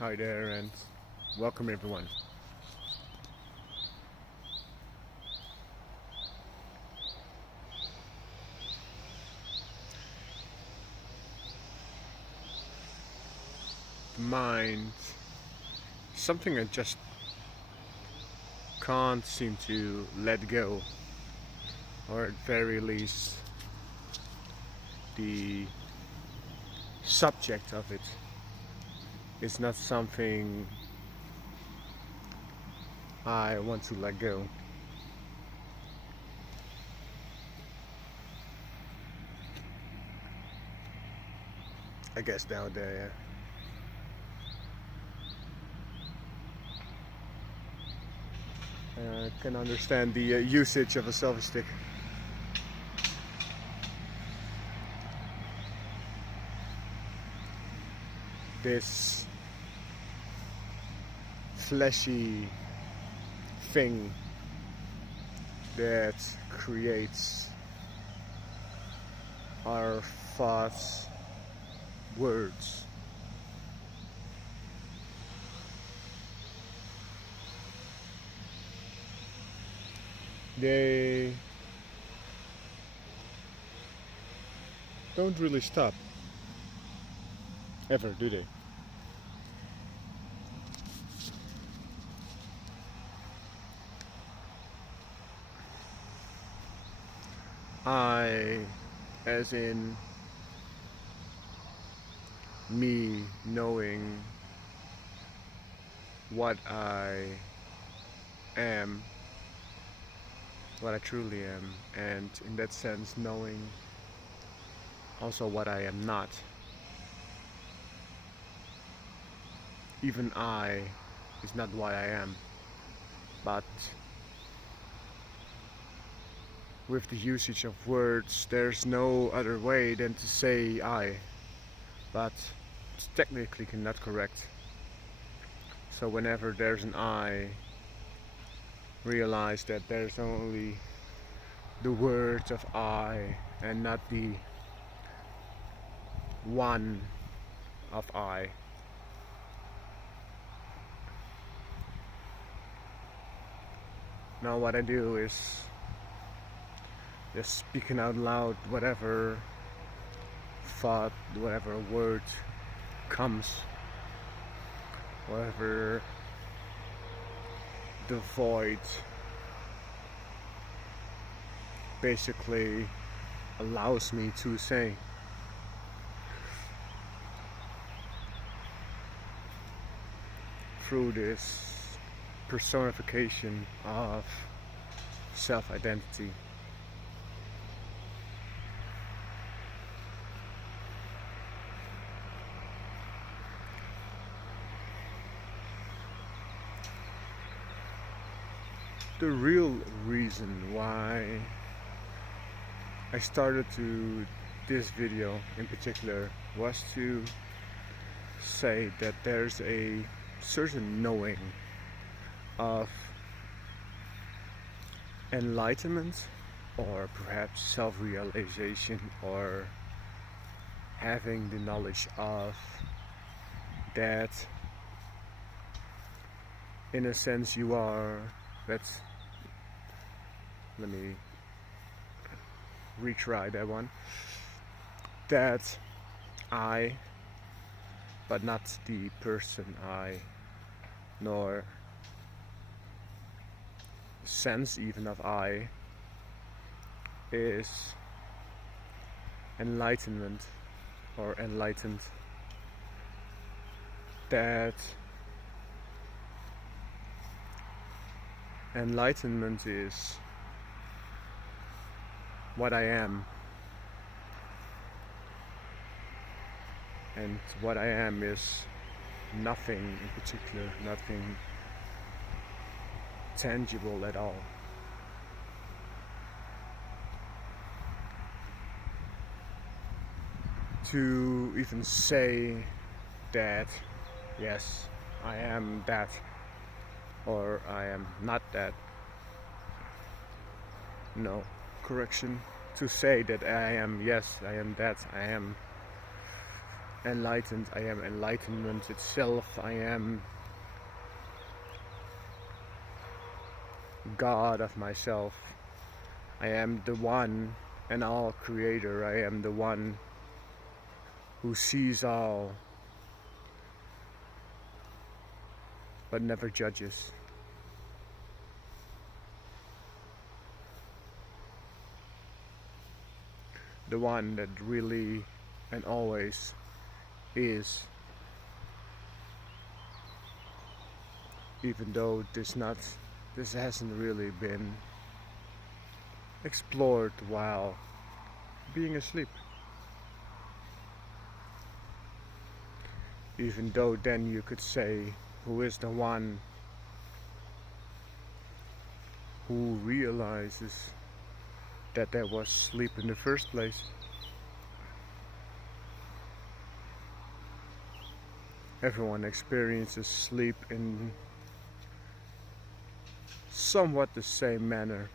Hi there and welcome everyone. The mind, something I just can't seem to let go, or at very least the subject of it is not something I want to let go. I guess down there, yeah. Can understand the usage of a selfie stick. This fleshy thing that creates our thoughts, words. They don't really stop, ever, do they? I, as in me knowing what I am, what I truly am, and in that sense knowing also what I am not. Even I is not what I am, but with the usage of words there's no other way than to say I, but it's technically not correct. So whenever there's an I, realize that there's only the words of I and not the one of I. Now what I do is just speaking out loud whatever thought, whatever word comes, whatever the void basically allows me to say. Through this personification of self-identity. The real reason why I started to this video in particular was to say that there's a certain knowing of enlightenment, or perhaps self-realization, or having the knowledge of that in a sense you are, let me retry that one, that I, but not the person I, nor sense even of I, is enlightenment or enlightened. That enlightenment is what I am, and what I am is nothing in particular, nothing tangible at all. To even say that yes, I am that, or I am not that. No, correction. To say that I am yes, I am that, I am enlightened, I am enlightenment itself, I am God of myself. I am the one and all creator. I am the one who sees all but never judges. The one that really and always is, even though this hasn't really been explored while being asleep. Even though then you could say, who is the one who realizes that there was sleep in the first place? Everyone experiences sleep in somewhat the same manner,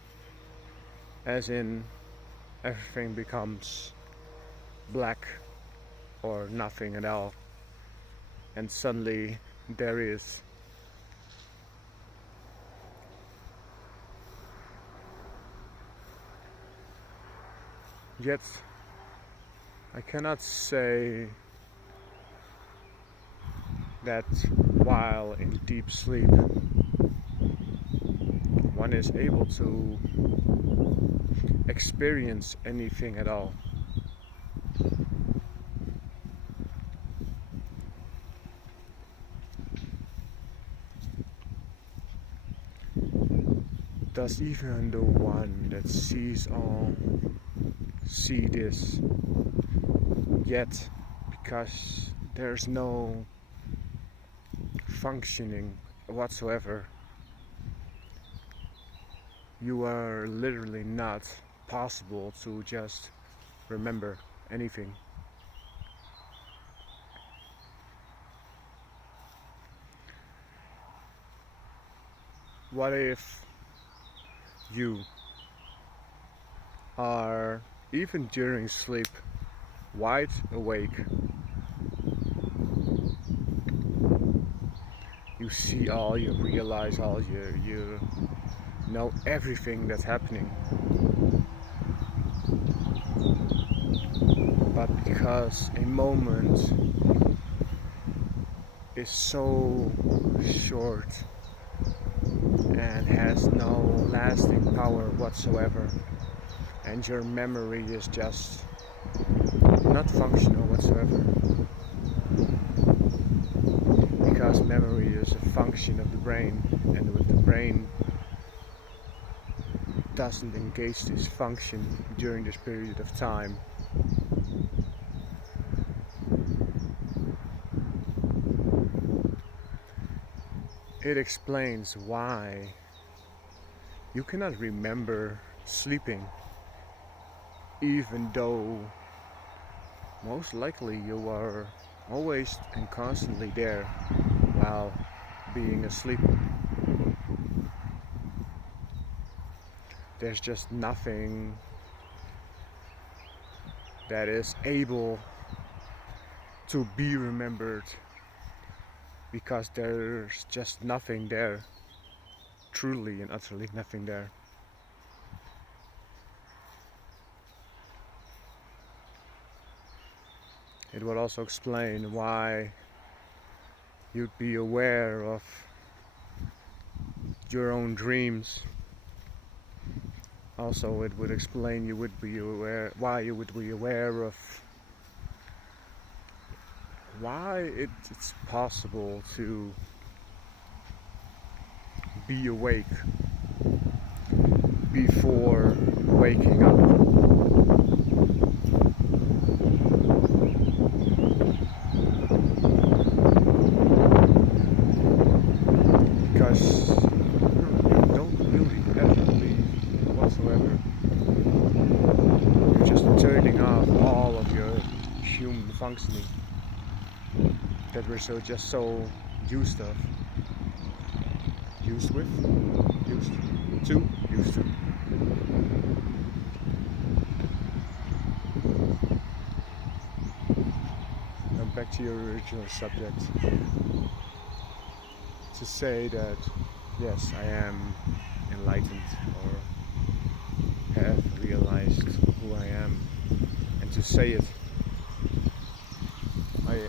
as in everything becomes black or nothing at all, and suddenly there is. Yet I cannot say that while in deep sleep one is able to experience anything at all. Does even the one that sees all see this? Yet, because there's no functioning whatsoever, you are literally not possible to just remember anything. What if you are, even during sleep, wide awake? You see all, you realize all, you know everything that's happening. But because a moment is so short and has no lasting power whatsoever, and your memory is just not functional whatsoever, because memory is a function of the brain, and with the brain doesn't engage this function during this period of time, it explains why you cannot remember sleeping, even though most likely you are always and constantly there while being asleep. There's just nothing that is able to be remembered, because there's just nothing there, truly and utterly nothing there. It would also explain why you'd be aware of your own dreams. Also, it would explain you would be aware why you would be aware of why it's possible to be awake before waking up. Because you don't really ever leave whatsoever. You're just turning off all of your human functioning that we're so used to. I'm back back to your original subject, to say that yes, I am enlightened or have realized who I am, and to say it, I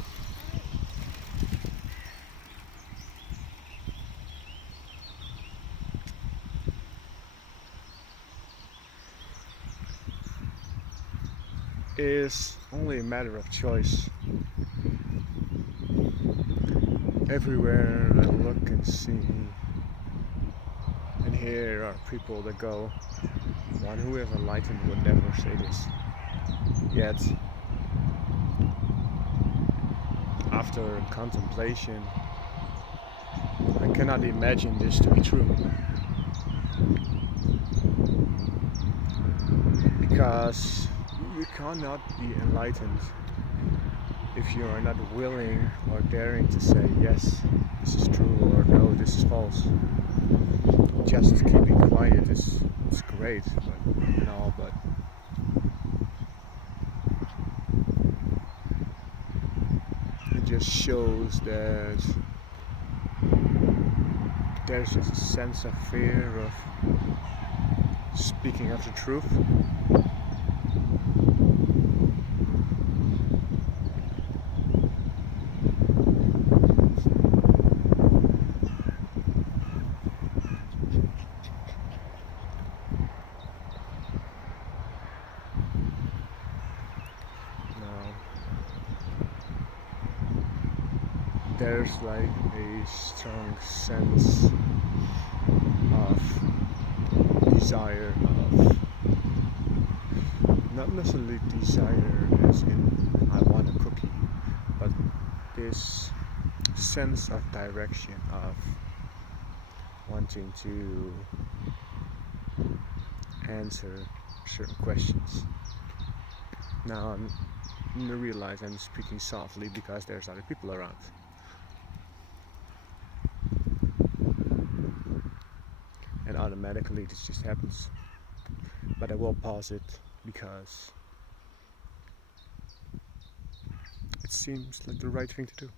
is only a matter of choice. Everywhere I look and see and hear are people that go, one who is enlightened would never say this. Yet, after contemplation, I cannot imagine this to be true. Because you cannot be enlightened if you are not willing or daring to say yes, this is true, or no, this is false. Just keeping quiet is great, but it just shows that there's just a sense of fear of speaking of the truth. There's like a strong sense of desire, of not necessarily desire as in I want a cookie, but this sense of direction, of wanting to answer certain questions. Now I realize I'm speaking softly because there's other people around. And automatically this just happens. But I will pause it because it seems like the right thing to do.